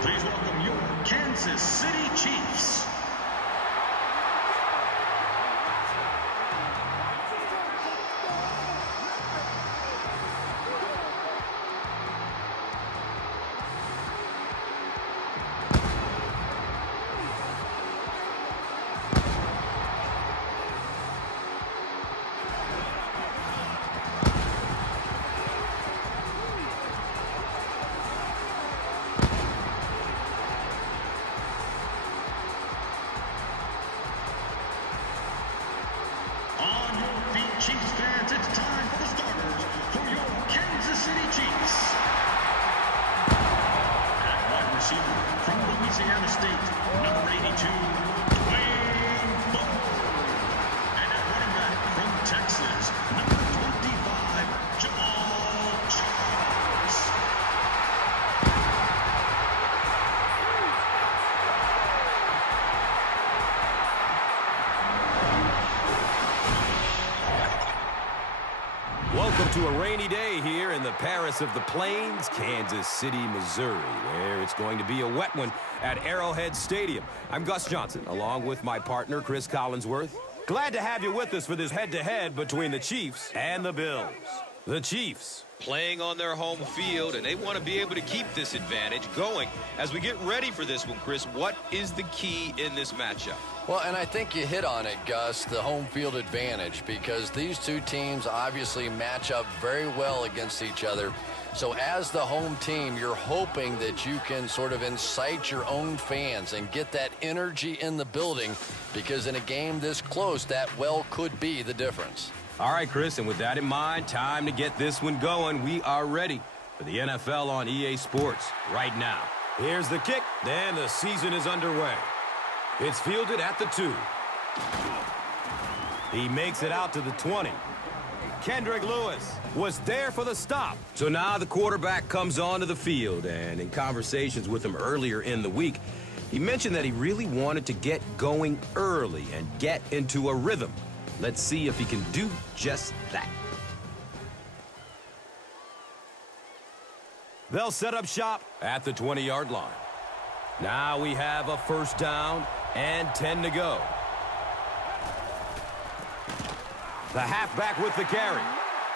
Please welcome your Kansas City Chiefs. On your feet, Chiefs fans, it's time for the starters for your Kansas City Chiefs. At wide receiver from Louisiana State, number 82, Dwayne Bowe. And at running back from Texas, number 25, Jamal Charles. Welcome to a rainy day here in the Paris of the Plains, Kansas City, Missouri, where it's going to be a wet one at Arrowhead Stadium. I'm Gus Johnson, along with my partner, Chris Collinsworth. Glad to have you with us for this head-to-head between the Chiefs and the Bills. The Chiefs playing on their home field, and they want to be able to keep this advantage going. As we get ready for this one, Chris, what is the key in this matchup? Well, and I think you hit on it, Gus, the home field advantage, because these two teams obviously match up very well against each other. So as the home team, you're hoping that you can sort of incite your own fans and get that energy in the building, because in a game this close, that well could be the difference. All right, Chris, and with that in mind, time to get this one going. We are ready for the NFL on EA Sports right now. Here's the kick, and the season is underway. It's fielded at the 2. He makes it out to the 20. Kendrick Lewis was there for the stop. So now the quarterback comes onto the field, and in conversations with him earlier in the week, he mentioned that he really wanted to get going early and get into a rhythm. Let's see if he can do just that. They'll set up shop at the 20-yard line. Now we have a first down and 10 to go. The halfback with the carry.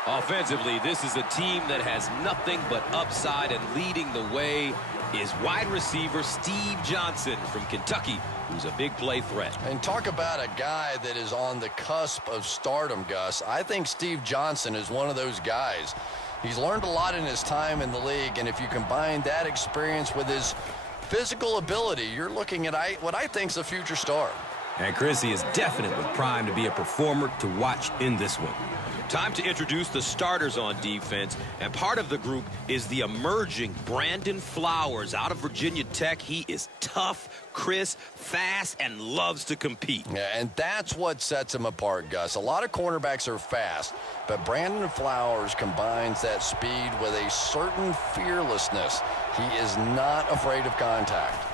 Offensively, this is a team that has nothing but upside, and leading the way is wide receiver Steve Johnson from Kentucky, who's a big play threat. And talk about a guy that is on the cusp of stardom, Gus. I think Steve Johnson is one of those guys. He's learned a lot in his time in the league, and if you combine that experience with his physical ability, you're looking at what I think is a future star. And Chris, he is definitely primed to be a performer to watch in this one. Time to introduce the starters on defense, and part of the group is the emerging Brandon Flowers out of Virginia Tech. He is tough, crisp, fast, and loves to compete. Yeah, and that's what sets him apart, Gus. A lot of cornerbacks are fast, but Brandon Flowers combines that speed with a certain fearlessness. He is not afraid of contact.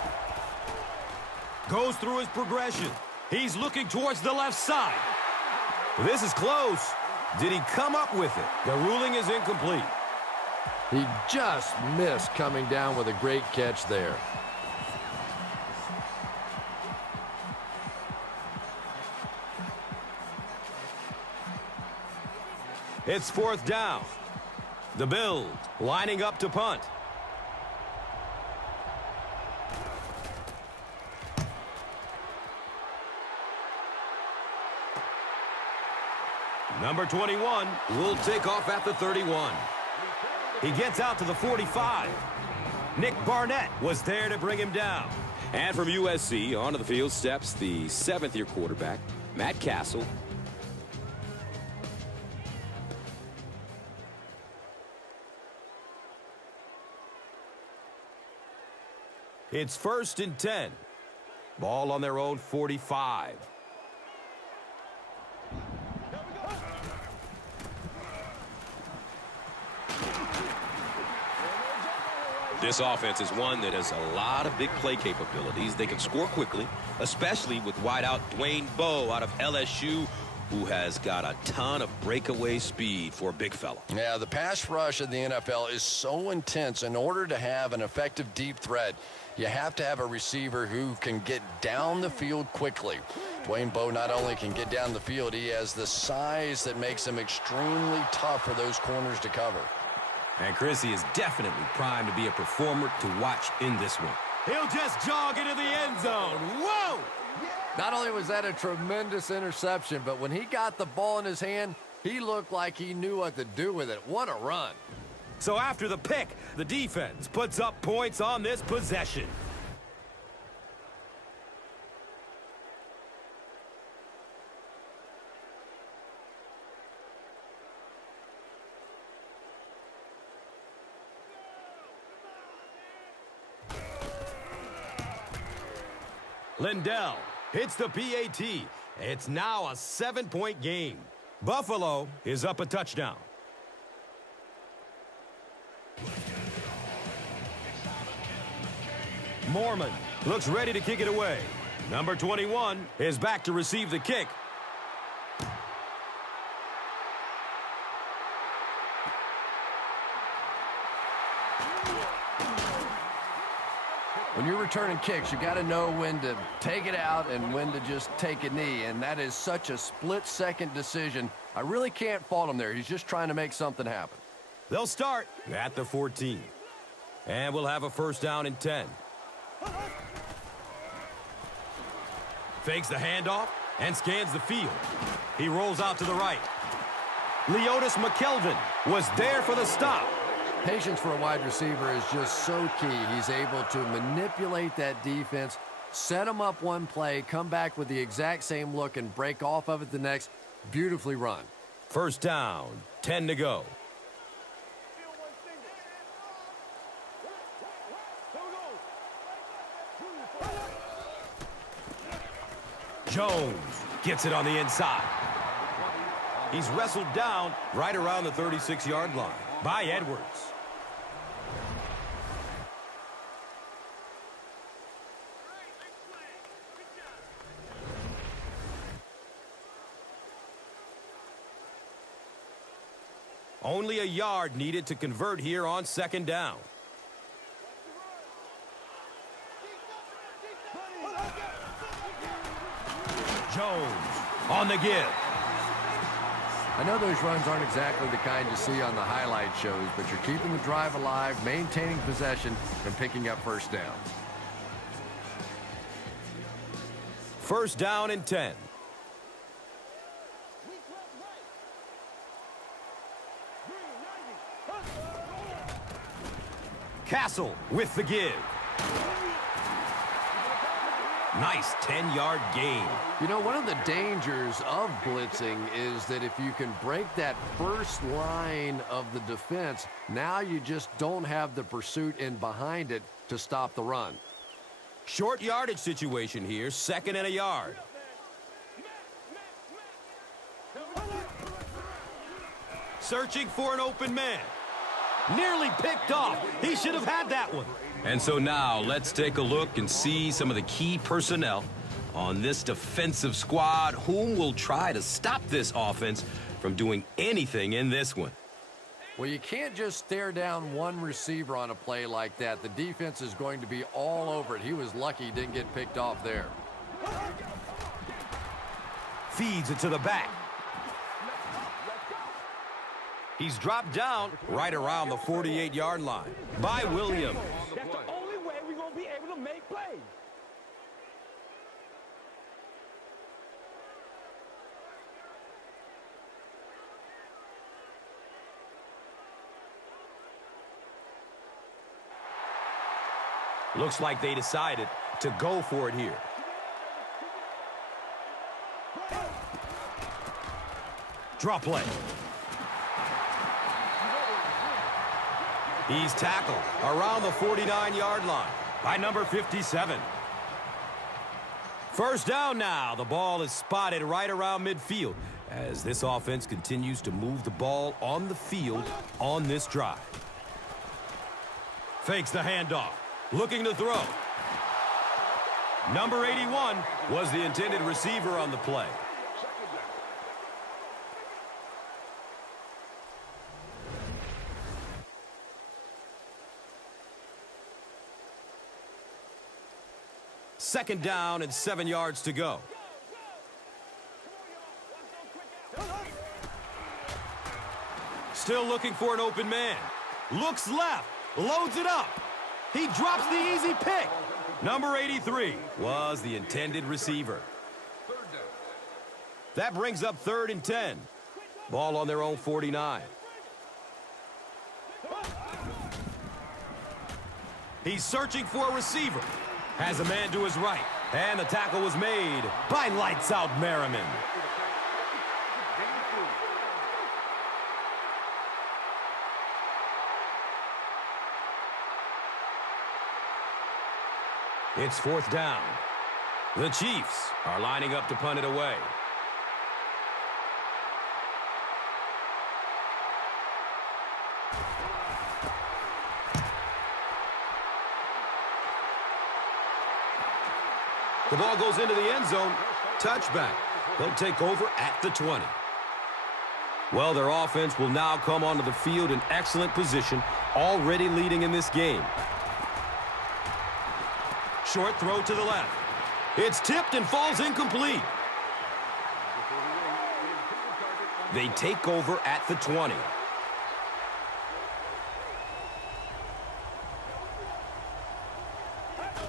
Goes through his progression. He's looking towards the left side. This is close. Did he come up with it? The ruling is incomplete. He just missed coming down with a great catch there. It's fourth down. The Bills lining up to punt. Number 21 will take off at the 31. He gets out to the 45. Nick Barnett was there to bring him down. And from USC, onto the field steps the 7th-year quarterback, Matt Castle. It's 1st and 10. Ball on their own 45. This offense is one that has a lot of big play capabilities. They can score quickly, especially with wideout Dwayne Bowe out of LSU, who has got a ton of breakaway speed for a big fella. Yeah, the pass rush in the NFL is so intense. In order to have an effective deep threat, you have to have a receiver who can get down the field quickly. Dwayne Bowe not only can get down the field, he has the size that makes him extremely tough for those corners to cover. And Chrissy is definitely primed to be a performer to watch in this one. He'll just jog into the end zone. Whoa! Not only was that a tremendous interception, but when he got the ball in his hand, he looked like he knew what to do with it. What a run. So after the pick, the defense puts up points on this possession. Lindell hits the PAT. It's now a 7-point game. Buffalo is up a touchdown. Mormon looks ready to kick it away. Number 21 is back to receive the kick. When you're returning kicks, you got to know when to take it out and when to just take a knee, and that is such a split-second decision. I really can't fault him there. He's just trying to make something happen. They'll start at the 14. And we'll have a first down and 10. Fakes the handoff and scans the field. He rolls out to the right. Leotis McKelvin was there for the stop. Patience for a wide receiver is just so key. He's able to manipulate that defense, set them up one play, come back with the exact same look, and break off of it the next. Beautifully run. First down, 10 to go. Jones gets it on the inside. He's wrestled down right around the 36-yard line by Edwards. Only a yard needed to convert here on second down. Jones on the give. I know those runs aren't exactly the kind you see on the highlight shows, but you're keeping the drive alive, maintaining possession, and picking up first downs. First down and 10. Castle with the give. Nice 10-yard gain. You know, one of the dangers of blitzing is that if you can break that first line of the defense, now you just don't have the pursuit in behind it to stop the run. Short yardage situation here, second and a yard. Searching for an open man. Nearly picked off. He should have had that one. And so now let's take a look and see some of the key personnel on this defensive squad, whom will try to stop this offense from doing anything in this one. Well, you can't just stare down one receiver on a play like that. The defense is going to be all over it. He was lucky he didn't get picked off there. Feeds it to the back. He's dropped down right around the 48-yard line by Williams. That's the only way we're going to be able to make plays. Looks like they decided to go for it here. Draw play. He's tackled around the 49-yard line by number 57. First down now. The ball is spotted right around midfield as this offense continues to move the ball on the field on this drive. Fakes the handoff. Looking to throw. Number 81 was the intended receiver on the play. 2nd down and 7 yards to go. Still looking for an open man. Looks left. Loads it up. He drops the easy pick. Number 83 was the intended receiver. That brings up 3rd and 10. Ball on their own 49. He's searching for a receiver. Has a man to his right. And the tackle was made by Lights Out Merriman. It's 4th down. The Chiefs are lining up to punt it away. The ball goes into the end zone. Touchback. They'll take over at the 20. Well, their offense will now come onto the field in excellent position, already leading in this game. Short throw to the left. It's tipped and falls incomplete. They take over at the 20.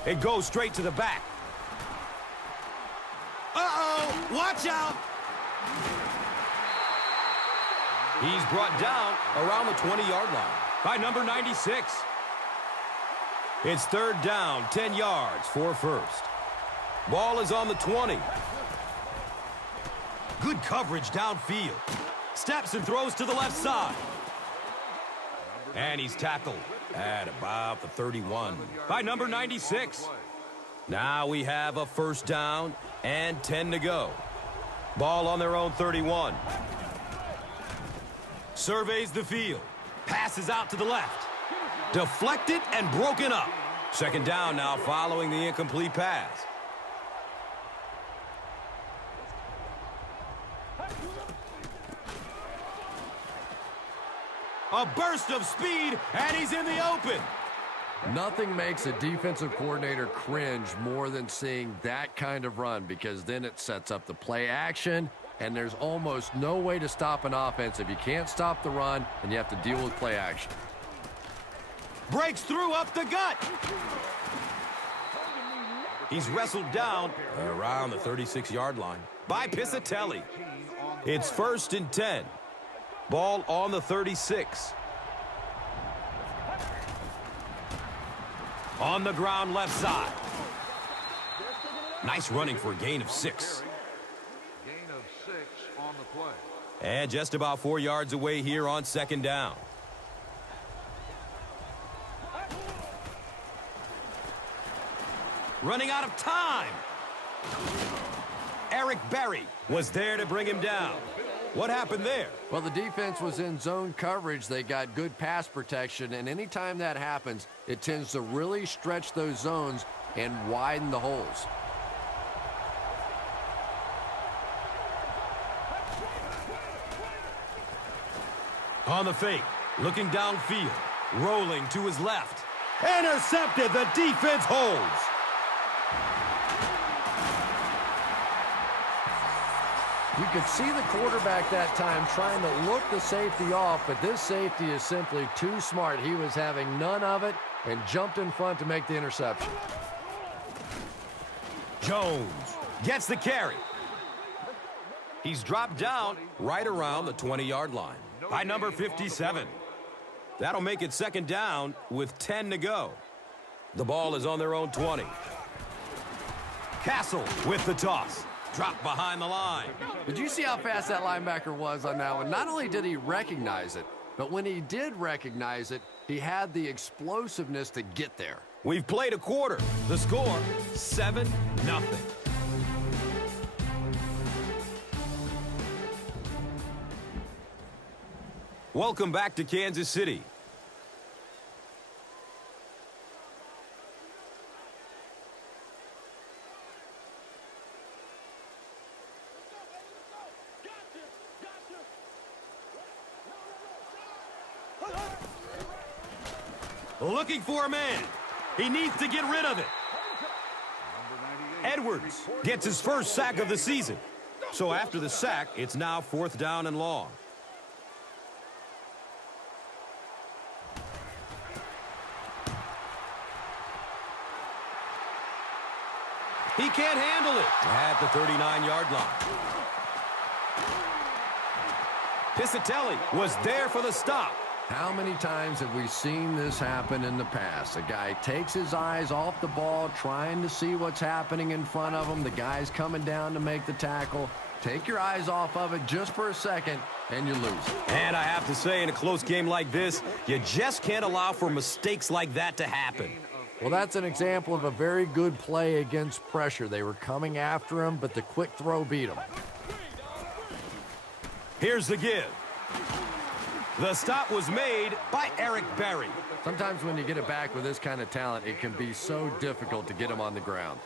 It goes straight to the back. Uh-oh! Watch out! He's brought down around the 20-yard line by number 96. It's 3rd down, 10 yards for 1st. Ball is on the 20. Good coverage downfield. Steps and throws to the left side. And he's tackled at about the 31 by number 96. Now we have a 1st down and 10 to go. Ball on their own 31. Surveys the field. Passes out to the left. Deflected and broken up. 2nd down now following the incomplete pass. A burst of speed, and he's in the open. Nothing makes a defensive coordinator cringe more than seeing that kind of run, because then it sets up the play action, and there's almost no way to stop an offense if you can't stop the run and you have to deal with play action. Breaks through up the gut. He's wrestled down around the 36-yard line by Piscitelli. It's 1st and 10. Ball on the 36. On the ground left side. Nice running for a gain of 6. Gain of 6 on the play. And just about 4 yards away here on 2nd down. Running out of time. Eric Berry was there to bring him down. What happened there? Well, the defense was in zone coverage. They got good pass protection, and anytime that happens, it tends to really stretch those zones and widen the holes. On the fake, looking downfield, rolling to his left. Intercepted, the defense holds. You could see the quarterback that time trying to look the safety off, but this safety is simply too smart. He was having none of it and jumped in front to make the interception. Jones gets the carry. He's dropped down right around the 20-yard line by number 57. That'll make it 2nd down with 10 to go. The ball is on their own 20. Castle with the toss. Dropped behind the line. Did you see how fast that linebacker was on that one? Not only did he recognize it, but when he did recognize it, he had the explosiveness to get there. We've played a quarter. The score, 7-0. Welcome back to Kansas City. Looking for a man. He needs to get rid of it. Edwards gets his first sack of the season. So after the sack, it's now 4th down and long. He can't handle it at the 39-yard line. Piscitelli was there for the stop. How many times have we seen this happen in the past? A guy takes his eyes off the ball, trying to see what's happening in front of him. The guy's coming down to make the tackle. Take your eyes off of it just for a second, and you lose it. And I have to say, in a close game like this, you just can't allow for mistakes like that to happen. Well, that's an example of a very good play against pressure. They were coming after him, but the quick throw beat him. Here's the give. The stop was made by Eric Berry. Sometimes when you get it back with this kind of talent, it can be so difficult to get him on the ground.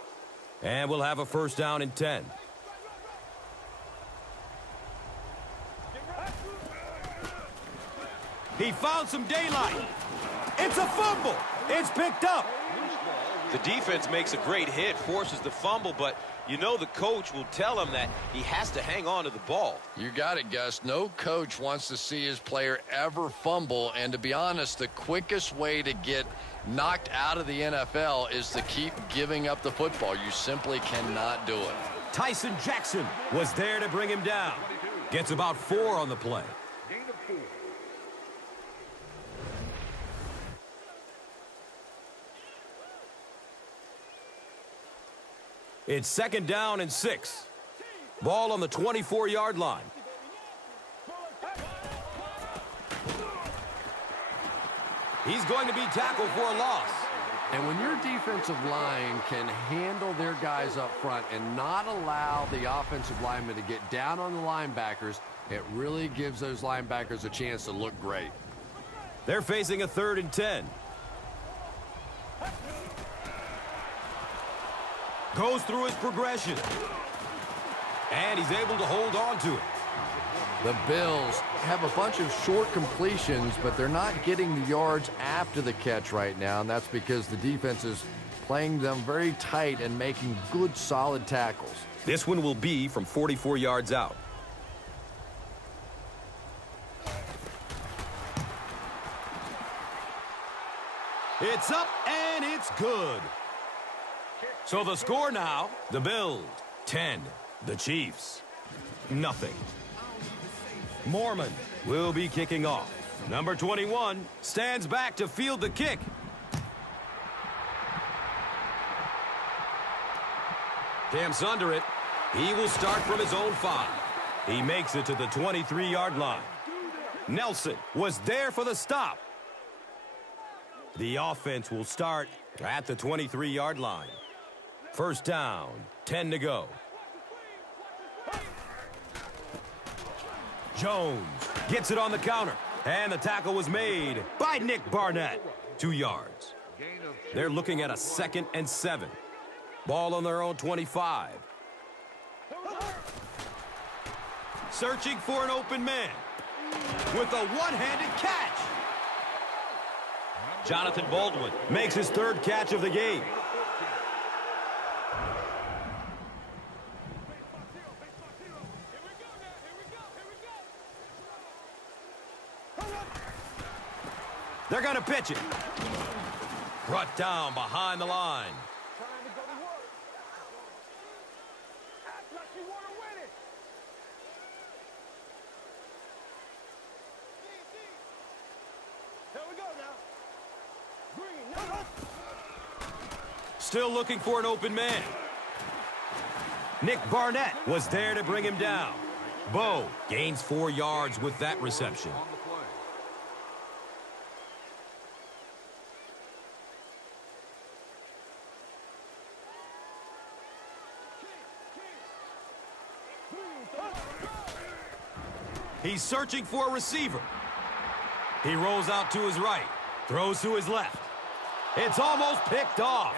And we'll have a 1st down and 10. He found some daylight. It's a fumble. It's picked up. The defense makes a great hit, forces the fumble, but you know the coach will tell him that he has to hang on to the ball. You got it, Gus. No coach wants to see his player ever fumble, and to be honest, the quickest way to get knocked out of the NFL is to keep giving up the football. You simply cannot do it. Tyson Jackson was there to bring him down. Gets about 4 on the play. Gain of 4. It's 2nd down and 6. Ball on the 24-yard line. He's going to be tackled for a loss. And when your defensive line can handle their guys up front and not allow the offensive linemen to get down on the linebackers, it really gives those linebackers a chance to look great. They're facing a 3rd and 10. Goes through his progression. And he's able to hold on to it. The Bills have a bunch of short completions, but they're not getting the yards after the catch right now, and that's because the defense is playing them very tight and making good, solid tackles. This one will be from 44 yards out. It's up, and it's good. So the score now, the Bills 10, the Chiefs nothing. Mormon will be kicking off. Number 21 stands back to field the kick. Camps under it. He will start from his own 5. He makes it to the 23-yard line. Nelson was there for the stop. The offense will start at the 23-yard line. 1st down, 10 to go. Jones gets it on the counter, and the tackle was made by Nick Barnett. 2 yards. They're looking at a 2nd and 7. Ball on their own 25. Searching for an open man with a one-handed catch. Jonathan Baldwin makes his 3rd catch of the game. They're going to pitch it. Brought down behind the line. Trying to go to work. Act like you want to win it. Here we go now. Green, now. Still looking for an open man. Nick Barnett was there to bring him down. Bo gains 4 yards with that reception. On the play. He's searching for a receiver. He rolls out to his right, throws to his left. It's almost picked off.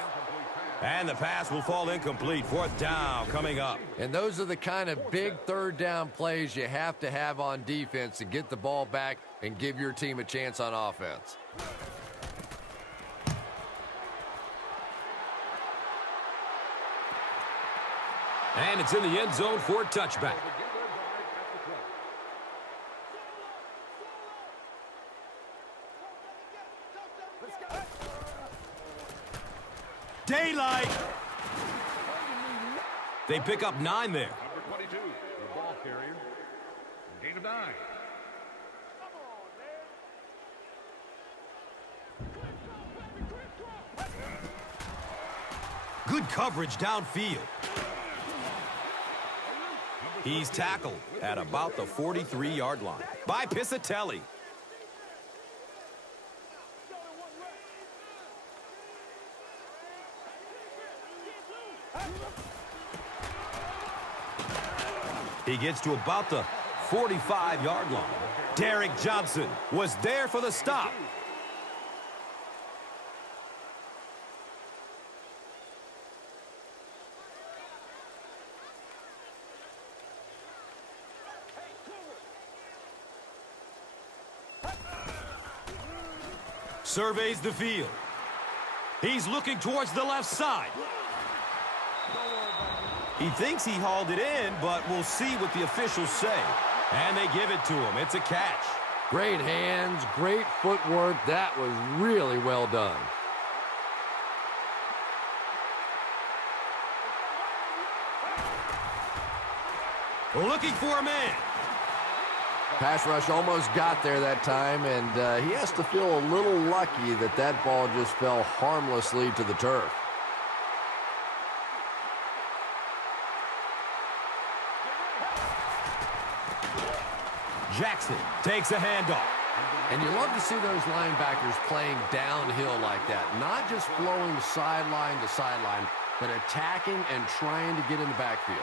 And the pass will fall incomplete. 4th down coming up. And those are the kind of big 3rd down plays you have to have on defense to get the ball back and give your team a chance on offense. And it's in the end zone for a touchback. Daylight. They pick up 9 there. Number 22, the ball carrier. Gain of 9. Good coverage downfield. He's tackled at about the 43-yard line by Piscitelli. He gets to about the 45-yard line. Derek Johnson was there for the stop. Surveys the field. He's looking towards the left side. He thinks he hauled it in, but we'll see what the officials say. And they give it to him. It's a catch. Great hands, great footwork. That was really well done. Looking for a man. Pass rush almost got there that time, and he has to feel a little lucky that that ball just fell harmlessly to the turf. Jackson takes a handoff. And you love to see those linebackers playing downhill like that, not just flowing sideline to sideline, but attacking and trying to get in the backfield.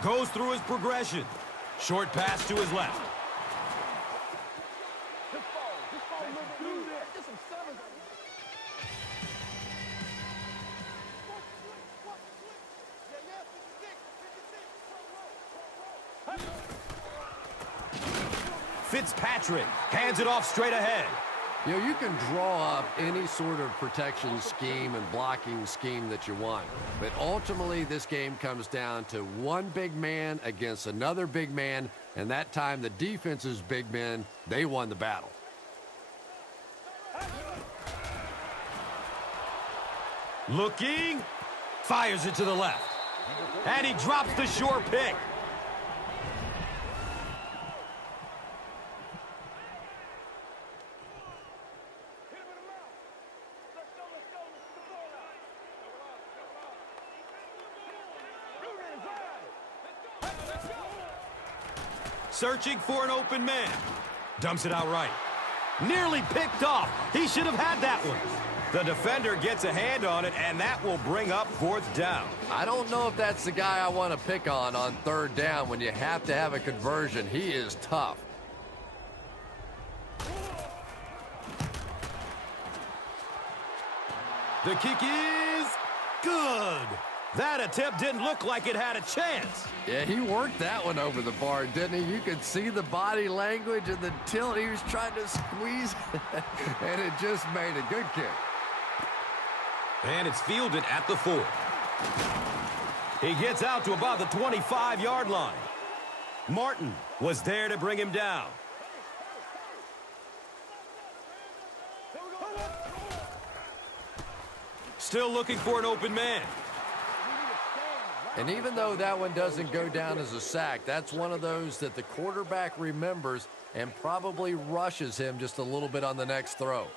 Goes through his progression. Short pass to his left. Fitzpatrick hands it off straight ahead. You know, you can draw up any sort of protection scheme and blocking scheme that you want. But ultimately, this game comes down to one big man against another big man. And that time, the defense's big men, they won the battle. Looking. Fires it to the left. And he drops the sure pick. Searching for an open man. Dumps it out right. Nearly picked off. He should have had that one. The defender gets a hand on it, and that will bring up 4th down. I don't know if that's the guy I want to pick on 3rd down when you have to have a conversion. He is tough. The kick is good. That attempt didn't look like it had a chance. Yeah, he worked that one over the bar, didn't he? You could see the body language and the tilt. He was trying to squeeze, and it just made a good kick. And it's fielded at the 4. He gets out to about the 25-yard line. Martin was there to bring him down. Still looking for an open man. And even though that one doesn't go down as a sack, that's one of those that the quarterback remembers and probably rushes him just a little bit on the next throw.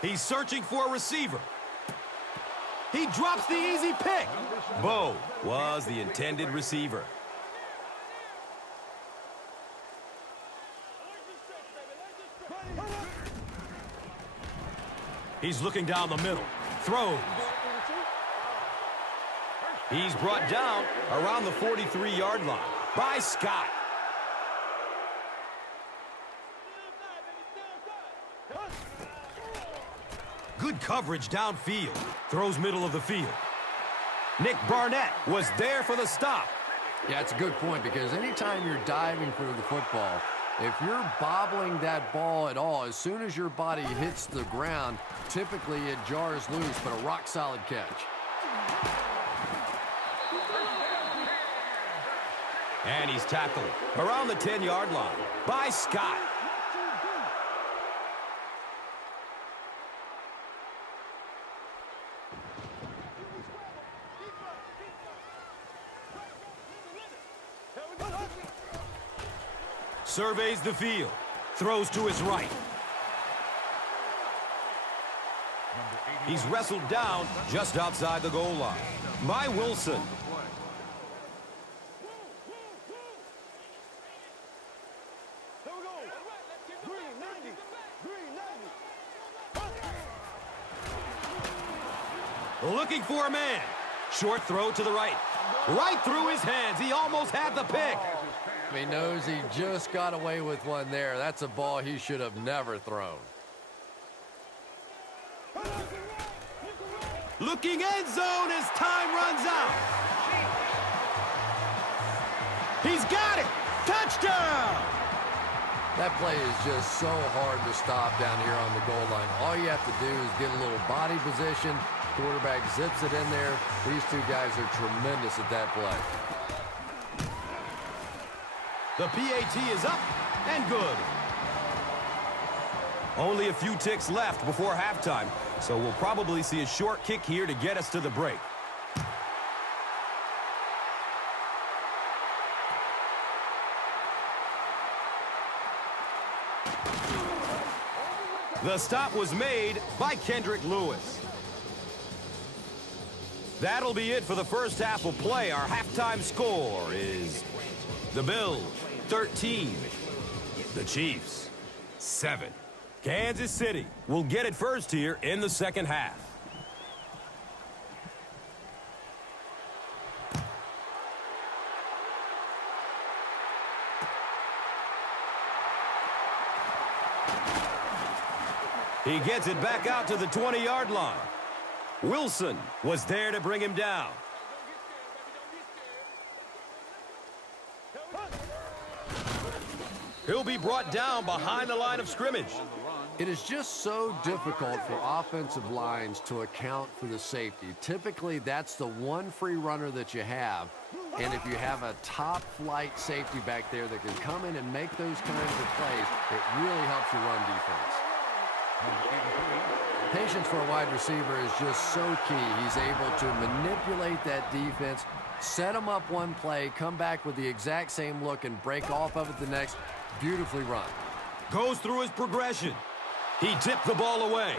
He's searching for a receiver. He drops the easy pick. Bo was the intended receiver. He's looking down the middle. Throws. He's brought down around the 43-yard line by Scott. Good coverage downfield. Throws middle of the field. Nick Barnett was there for the stop. Yeah, it's a good point because anytime you're diving for the football, if you're bobbling that ball at all, as soon as your body hits the ground, typically it jars loose, but a rock-solid catch. And he's tackled around the 10-yard line by Scott. Surveys the field, throws to his right. He's wrestled down just outside the goal line by Wilson. Looking for a man. Short throw to the right. Right through his hands. He almost had the pick. He knows he just got away with one there. That's a ball he should have never thrown. Looking end zone as time runs out. He's got it. Touchdown. That play is just so hard to stop down here on the goal line. All you have to do is get a little body position. Quarterback zips it in there. These two guys are tremendous at that play. The PAT is up and good. Only a few ticks left before halftime, so we'll probably see a short kick here to get us to the break. The stop was made by Kendrick Lewis. That'll be it for the first half of play. Our halftime score is the Bills 13, the Chiefs 7. Kansas City will get it first here in the second half. He gets it back out to the 20-yard line. Wilson was there to bring him down. He'll be brought down behind the line of scrimmage. It is just so difficult for offensive lines to account for the safety. Typically, that's the one free runner that you have. And if you have a top-flight safety back there that can come in and make those kinds of plays, it really helps you run defense. Patience for a wide receiver is just so key. He's able to manipulate that defense, set them up one play, come back with the exact same look, and break off of it the next. Beautifully run. Goes through his progression. He tipped the ball away.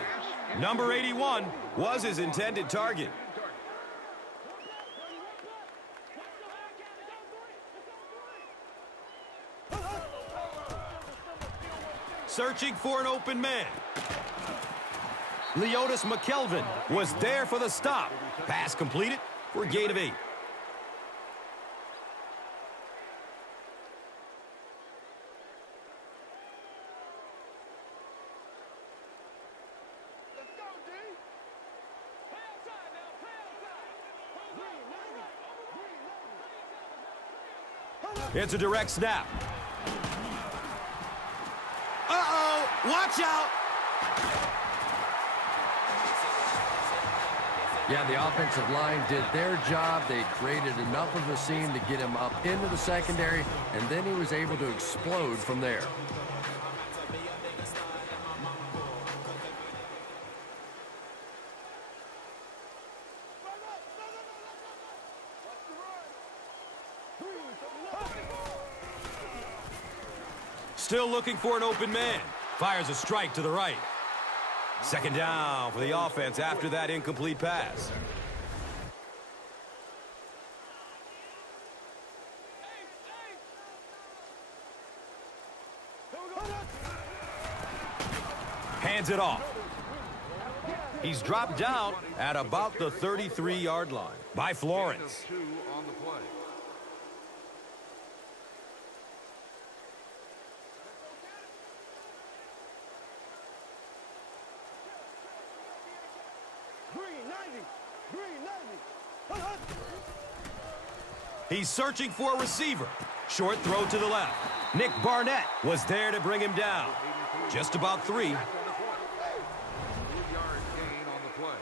Number 81 was his intended target. Searching for an open man. Leotis McKelvin was there for the stop. Pass completed for a gain of 8. It's a direct snap. Uh-oh, watch out. Yeah, the offensive line did their job. They created enough of a seam to get him up into the secondary, and then he was able to explode from there. Still looking for an open man. Fires a strike to the right. Second down for the offense after that incomplete pass. Hands it off. He's dropped down at about the 33-yard line by Florence. On the play. He's searching for a receiver. Short throw to the left. Nick Barnett was there to bring him down. Just about 3. 3-yard gain on the play.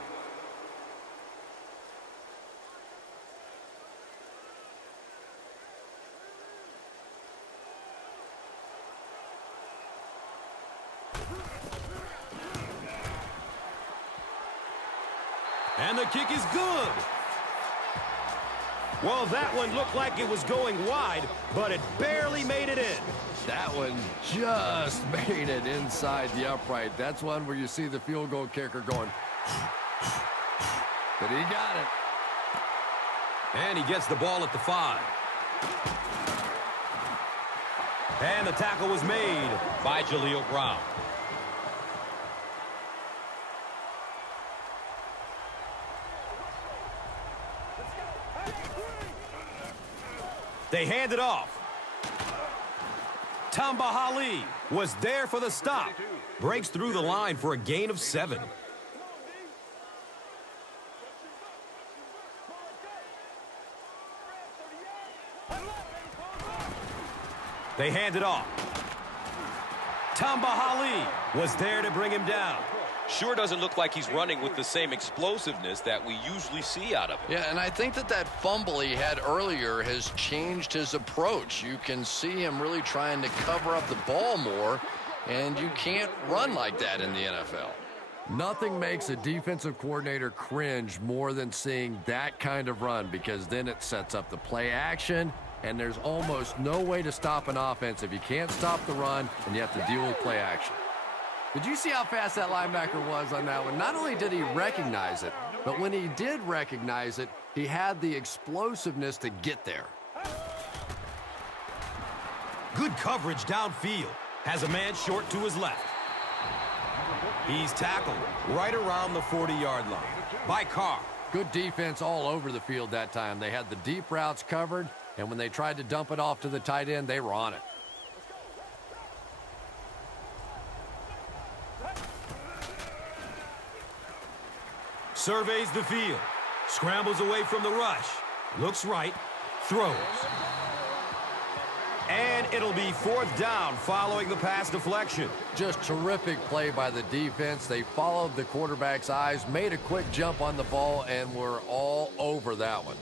And the kick is good. Well, that one looked like it was going wide, but it barely made it in. That one just made it inside the upright. That's one where you see the field goal kicker going. But he got it. And he gets the ball at the 5. And the tackle was made by Jaleel Brown. They hand it off. Tamba Hali was there for the stop. Breaks through the line for a gain of 7. They hand it off. Tamba Hali was there to bring him down. Sure doesn't look like he's running with the same explosiveness that we usually see out of him. Yeah, and I think that fumble he had earlier has changed his approach. You can see him really trying to cover up the ball more, and you can't run like that in the NFL. Nothing makes a defensive coordinator cringe more than seeing that kind of run, because then it sets up the play action, and there's almost no way to stop an offense if you can't stop the run and you have to deal with play action. Did you see how fast that linebacker was on that one? Not only did he recognize it, but when he did recognize it, he had the explosiveness to get there. Good coverage downfield. Has a man short to his left. He's tackled right around the 40-yard line by Carr. Good defense all over the field that time. They had the deep routes covered, and when they tried to dump it off to the tight end, they were on it. Surveys the field. Scrambles away from the rush. Looks right. Throws. And it'll be 4th down following the pass deflection. Just terrific play by the defense. They followed the quarterback's eyes, made a quick jump on the ball, and were all over that one.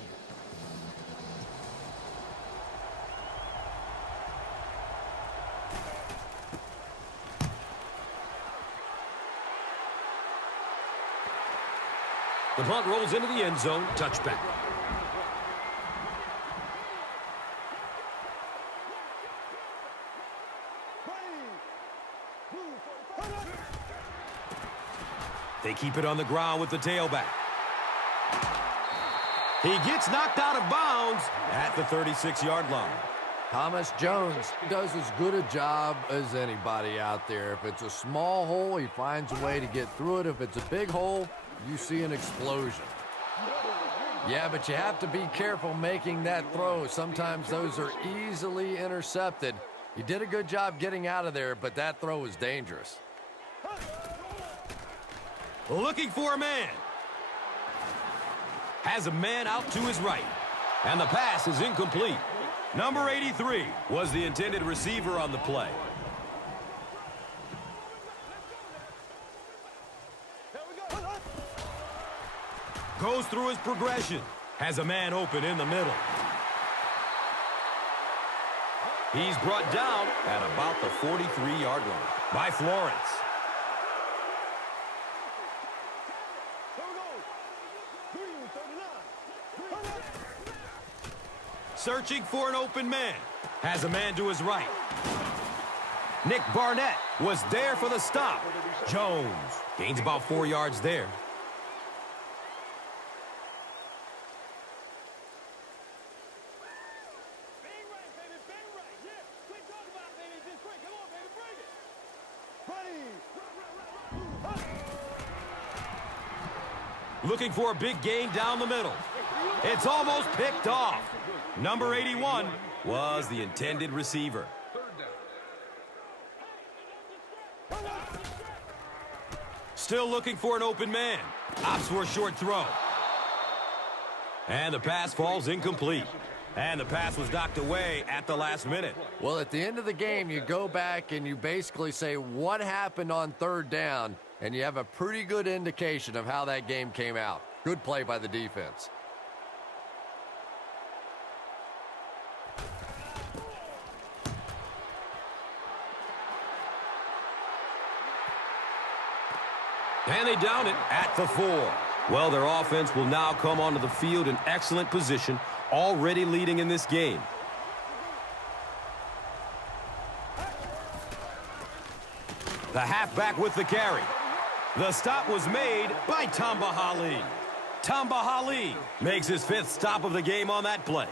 The punt rolls into the end zone. Touchback. They keep it on the ground with the tailback. He gets knocked out of bounds at the 36-yard line. Thomas Jones does as good a job as anybody out there. If it's a small hole, he finds a way to get through it. If it's a big hole, you see an explosion. Yeah, but you have to be careful making that throw. Sometimes those are easily intercepted. He did a good job getting out of there, but that throw was dangerous. Looking for a man. Has a man out to his right. And the pass is incomplete. Number 83 was the intended receiver on the play. Goes through his progression. Has a man open in the middle. He's brought down at about the 43-yard line by Florence. Searching for an open man. Has a man to his right. Nick Barnett was there for the stop. Jones gains about 4 yards there. Looking for a big gain down the middle. It's almost picked off. Number 81 was the intended receiver. 3rd down. Still looking for an open man. Opts for a short throw. And the pass falls incomplete. And the pass was knocked away at the last minute. Well, at the end of the game, you go back and you basically say what happened on third down, and you have a pretty good indication of how that game came out. Good play by the defense. And they down it at the 4. Well, their offense will now come onto the field in excellent position, already leading in this game. The halfback with the carry. The stop was made by Tamba Hali. Tamba Hali makes his 5th stop of the game on that play.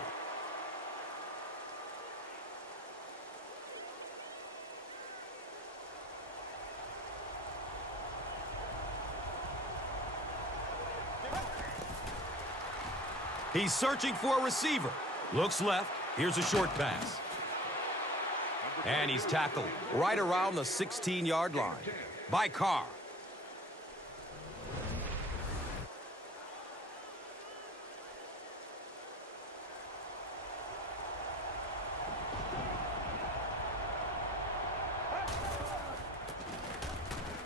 He's searching for a receiver. Looks left. Here's a short pass. And he's tackled right around the 16-yard line by Carr.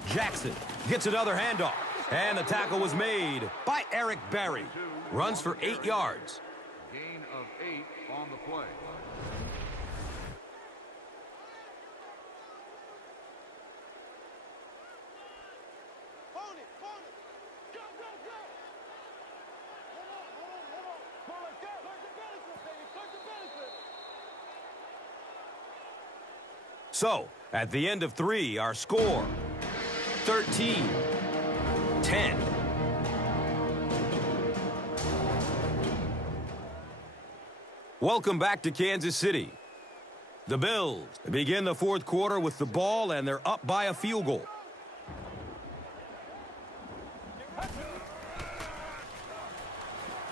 Jackson gets another handoff. And the tackle was made by Eric Berry. Runs for 8 yards. Gain of 8 on the play. Hold it, hold it. Go, go, go. Hold on. Go like that. Cut the benefit, baby. Cut the benefit. So, at the end of 3, our score, 13-10. Welcome back to Kansas City. The Bills begin the 4th quarter with the ball, and they're up by a field goal.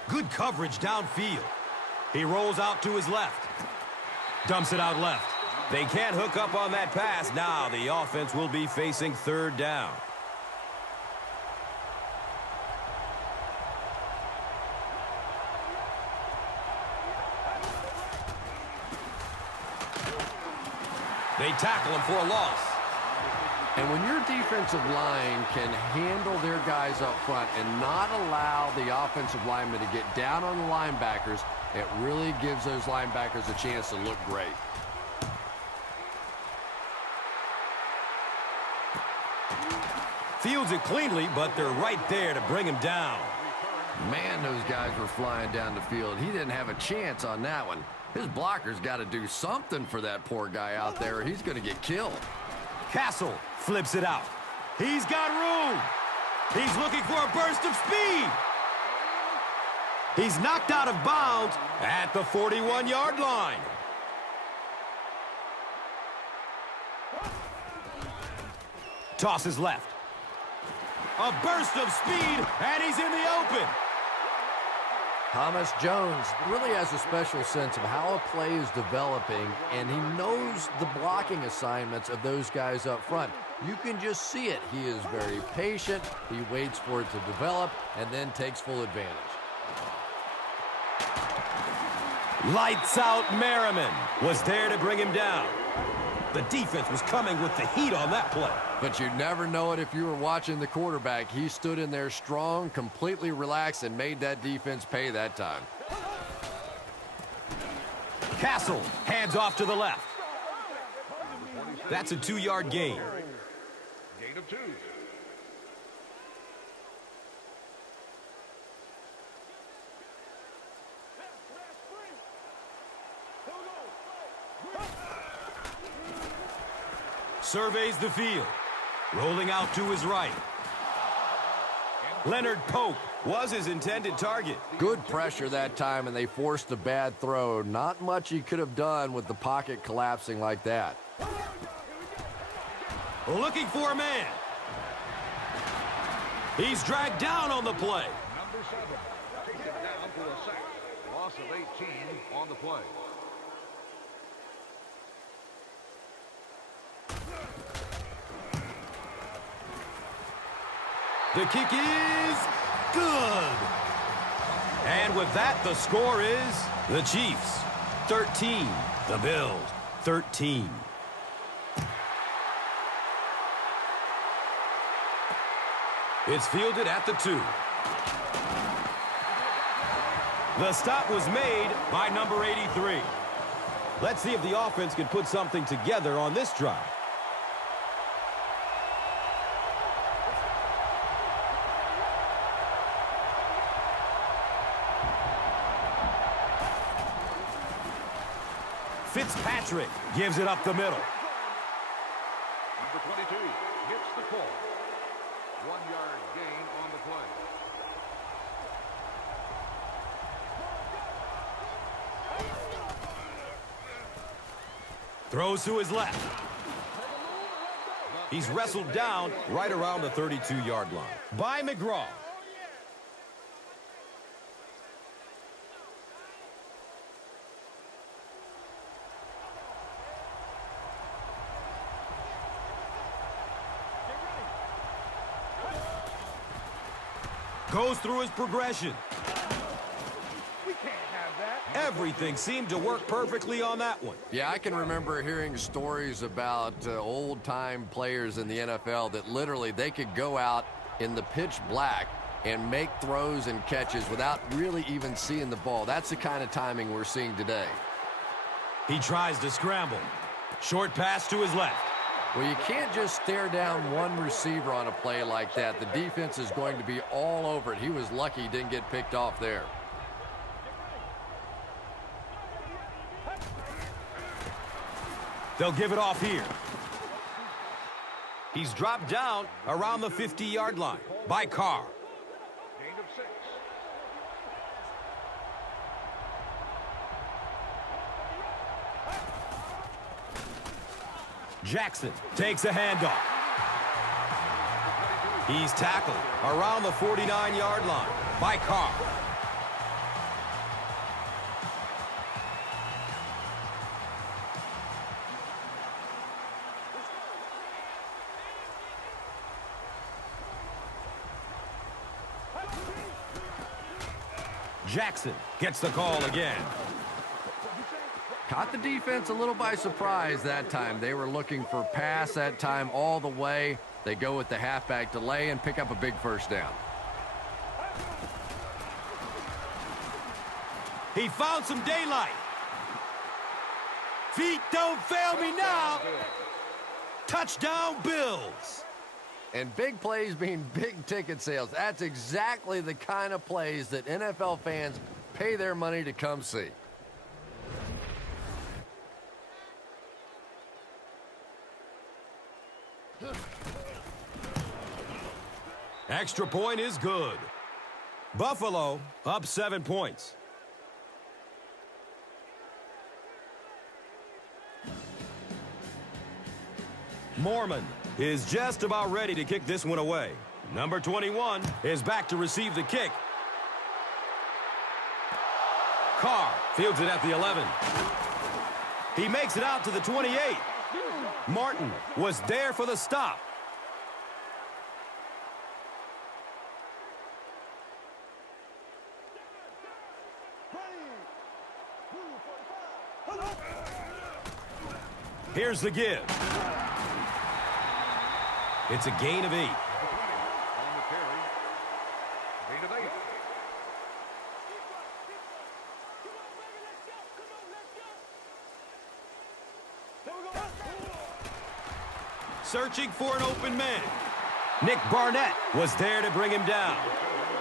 Good coverage downfield. He rolls out to his left. Dumps it out left. They can't hook up on that pass. Now the offense will be facing 3rd down. They tackle him for a loss. And when your defensive line can handle their guys up front and not allow the offensive linemen to get down on the linebackers, it really gives those linebackers a chance to look great. Fields it cleanly, but they're right there to bring him down. Man, those guys were flying down the field. He didn't have a chance on that one. His blocker's got to do something for that poor guy out there, or he's going to get killed. Castle flips it out. He's got room. He's looking for a burst of speed. He's knocked out of bounds at the 41-yard line. Tosses left. A burst of speed, and he's in the open. Thomas Jones really has a special sense of how a play is developing, and he knows the blocking assignments of those guys up front. You can just see it. He is very patient. He waits for it to develop and then takes full advantage. Lights out Merriman was there to bring him down. The defense was coming with the heat on that play. But you'd never know it if you were watching the quarterback. He stood in there strong, completely relaxed, and made that defense pay that time. Castle hands off to the left. That's a 2-yard gain. Gain of 2. Surveys the field. Rolling out to his right. Leonard Pope was his intended target. Good pressure that time, and they forced a bad throw. Not much he could have done with the pocket collapsing like that. Looking for a man. He's dragged down on the play. Number 7. Taken down for a sack. Loss of 18 on the play. The kick is good. And with that, the score is the Chiefs 13, the Bills 13. It's fielded at the 2. The stop was made by number 83. Let's see if the offense can put something together on this drive. Fitzpatrick gives it up the middle. Number 22 gets the call. 1-yard gain on the play. Throws to his left. He's wrestled down right around the 32-yard line by McGraw. Goes through his progression. We can't have that. Everything seemed to work perfectly on that one. Yeah, I can remember hearing stories about old-time players in the NFL that literally they could go out in the pitch black and make throws and catches without really even seeing the ball. That's the kind of timing we're seeing today. He tries to scramble. Short pass to his left. Well, you can't just stare down one receiver on a play like that. The defense is going to be all over it. He was lucky he didn't get picked off there. They'll give it off here. He's dropped down around the 50-yard line by Carr. Gain of 6. Jackson takes a handoff. He's tackled around the 49-yard line by Carr. Jackson gets the call again. Caught the defense a little by surprise that time. They were looking for pass that time all the way. They go with the halfback delay and pick up a big first down. He found some daylight. Feet don't fail me now. Touchdown, Bills. And big plays mean big ticket sales. That's exactly the kind of plays that NFL fans pay their money to come see. Extra point is good. Buffalo up 7 points. Mormon is just about ready to kick this one away. Number 21 is back to receive the kick. Carr fields it at the 11. He makes it out to the 28. Martin was there for the stop. Here's the give. It's a gain of 8. On the carry. Gain of 8. Searching for an open man. Nick Barnett was there to bring him down.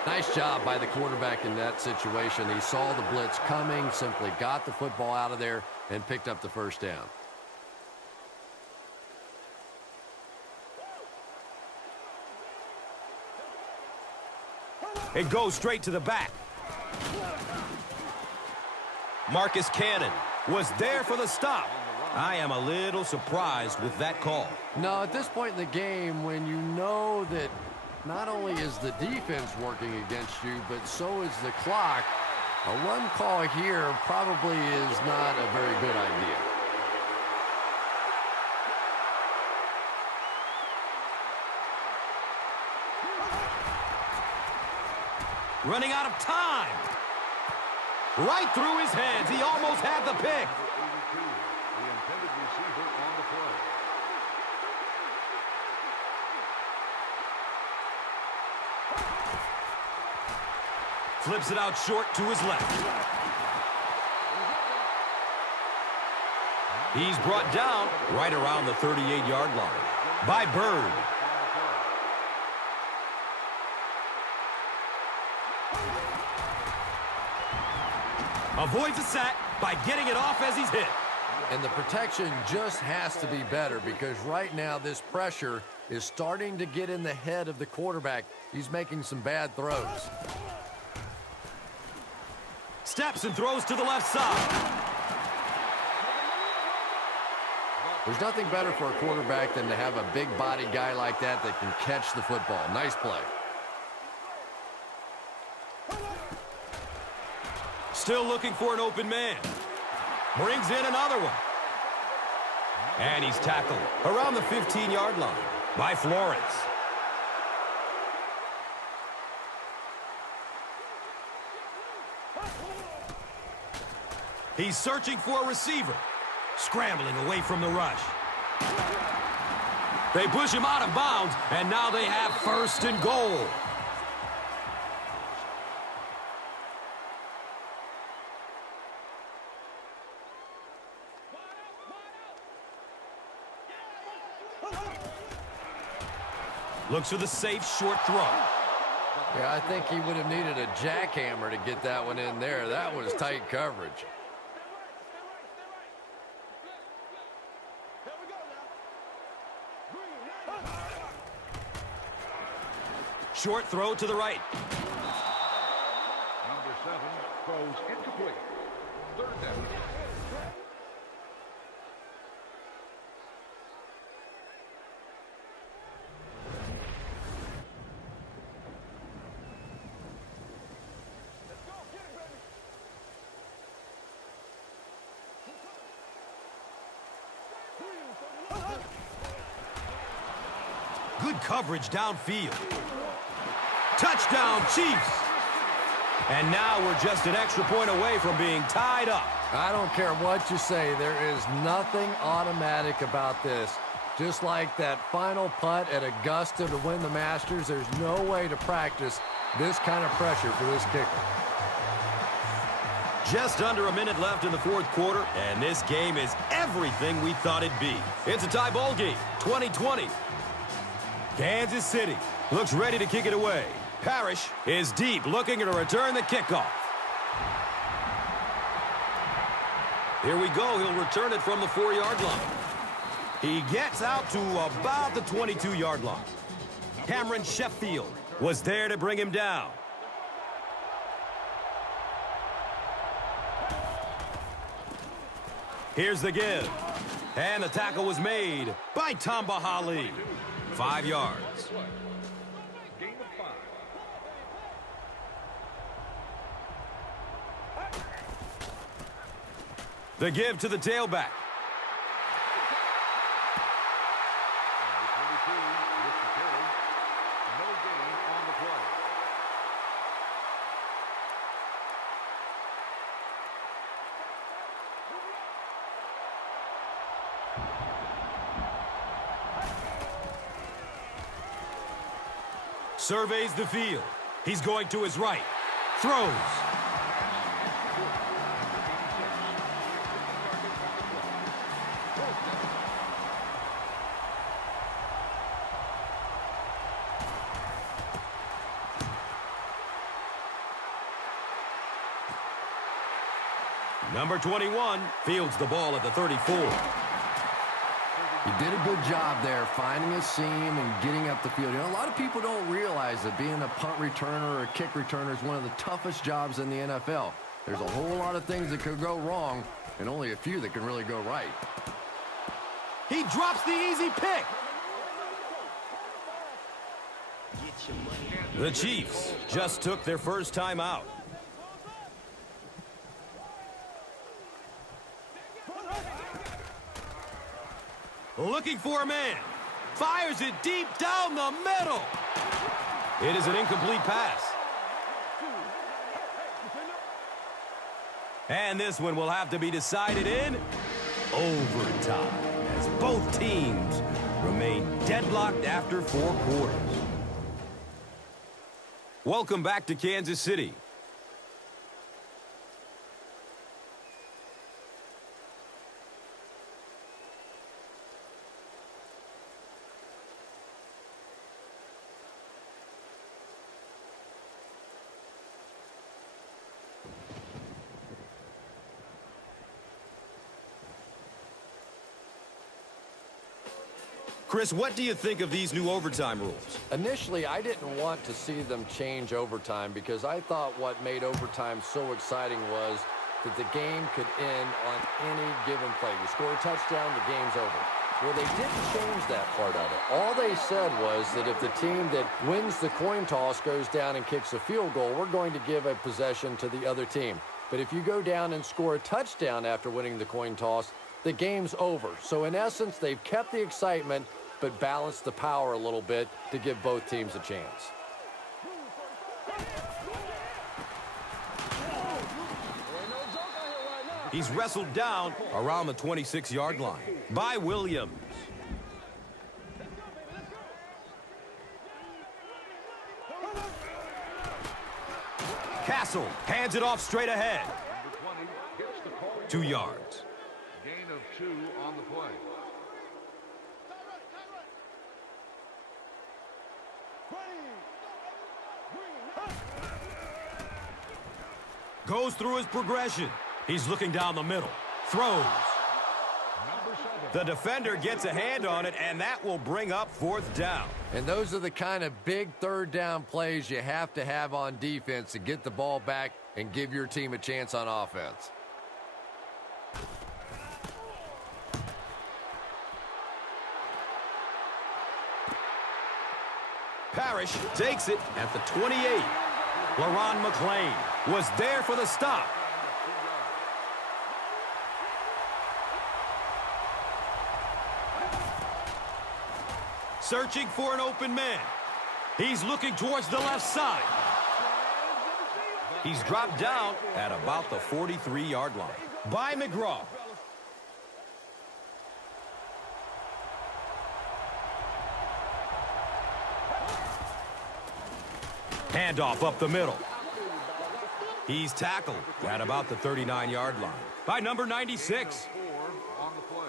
Nice job by the quarterback in that situation. He saw the blitz coming, simply got the football out of there, and picked up the first down. It goes straight to the back. Marcus Cannon was there for the stop. I am a little surprised with that call. No, at this point in the game, when you know that not only is the defense working against you, but so is the clock, a run call here probably is not a very good idea. Running out of time. Right through his hands. He almost had the pick. Number 82, the intended receiver on the play. Flips it out short to his left. He's brought down right around the 38-yard line by Bird. Avoids a sack by getting it off as he's hit. And the protection just has to be better because right now this pressure is starting to get in the head of the quarterback. He's making some bad throws. Steps and throws to the left side. There's nothing better for a quarterback than to have a big body guy like that that can catch the football. Nice play. Still looking for an open man. Brings in another one. And he's tackled around the 15-yard line by Florence. He's searching for a receiver. Scrambling away from the rush. They push him out of bounds, and now they have first and goal. Looks for the safe short throw. Yeah, I think he would have needed a jackhammer to get that one in there. That was tight coverage. Short throw to the right. Number 7 throws incomplete. Third down. Good coverage downfield. Touchdown, Chiefs. And now we're just an extra point away from being tied up. I don't care what you say. There is nothing automatic about this. Just like that final putt at Augusta to win the Masters, there's no way to practice this kind of pressure for this kicker. Just under a minute left in the fourth quarter, and this game is everything we thought it'd be. It's a tie ball game, 2020. Kansas City looks ready to kick it away. Parrish is deep, looking to return the kickoff. Here we go. He'll return it from the 4-yard line. He gets out to about the 22-yard line. Cameron Sheffield was there to bring him down. Here's the give. And the tackle was made by Tamba Hali. 5 yards. Gain of 5. The give to the tailback. Number 22 with the carry. No gain on the play. Surveys the field. He's going to his right. Throws. Number 21 fields the ball at the 34. He did a good job there finding a seam and getting up the field. You know, a lot of people don't realize that being a punt returner or a kick returner is one of the toughest jobs in the NFL. There's a whole lot of things that could go wrong and only a few that can really go right. He drops the easy pick. The Chiefs just took their first time out. Looking for a man. Fires it deep down the middle. It is an incomplete pass. And this one will have to be decided in overtime, as both teams remain deadlocked after 4 quarters. Welcome back to Kansas City. Chris, what do you think of these new overtime rules? Initially, I didn't want to see them change overtime because I thought what made overtime so exciting was that the game could end on any given play. You score a touchdown, the game's over. Well, they didn't change that part of it. All they said was that if the team that wins the coin toss goes down and kicks a field goal, we're going to give a possession to the other team. But if you go down and score a touchdown after winning the coin toss, the game's over. So in essence, they've kept the excitement but balanced the power a little bit to give both teams a chance. He's wrestled down around the 26-yard line by Williams. Castle hands it off straight ahead. 2 yards. Gain of 2 on the play. Goes through his progression. He's looking down the middle. Throws. The defender gets a hand on it, and that will bring up 4th down. And those are the kind of big 3rd down plays you have to have on defense to get the ball back and give your team a chance on offense. Parrish takes it at the 28. LaRon McClain was there for the stop. Searching for an open man. He's looking towards the left side. He's dropped down at about the 43-yard line by McGraw. Handoff up the middle. He's tackled at about the 39-yard line by number 96. 4 on the play.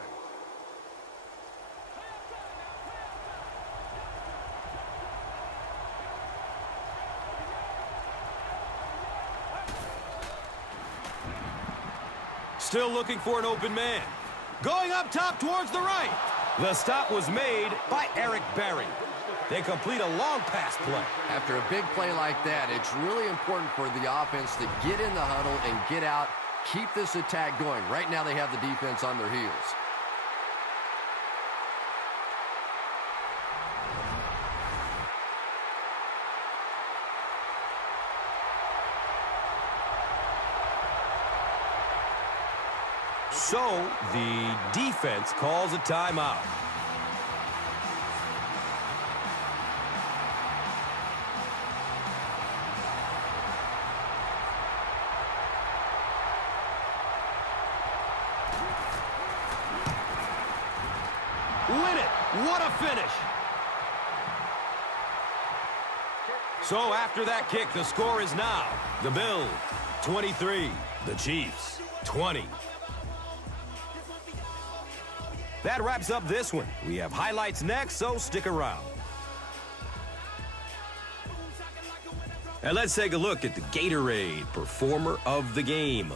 Still looking for an open man. Going up top towards the right. The stop was made by Eric Berry. They complete a long pass play. After a big play like that, it's really important for the offense to get in the huddle and get out, keep this attack going. Right now they have the defense on their heels. So the defense calls a timeout. Win it. What a finish. So after that kick, the score is now the Bills 23, the Chiefs 20. That wraps up this one. We have highlights next, so stick around. And let's take a look at the Gatorade Performer of the Game.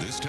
This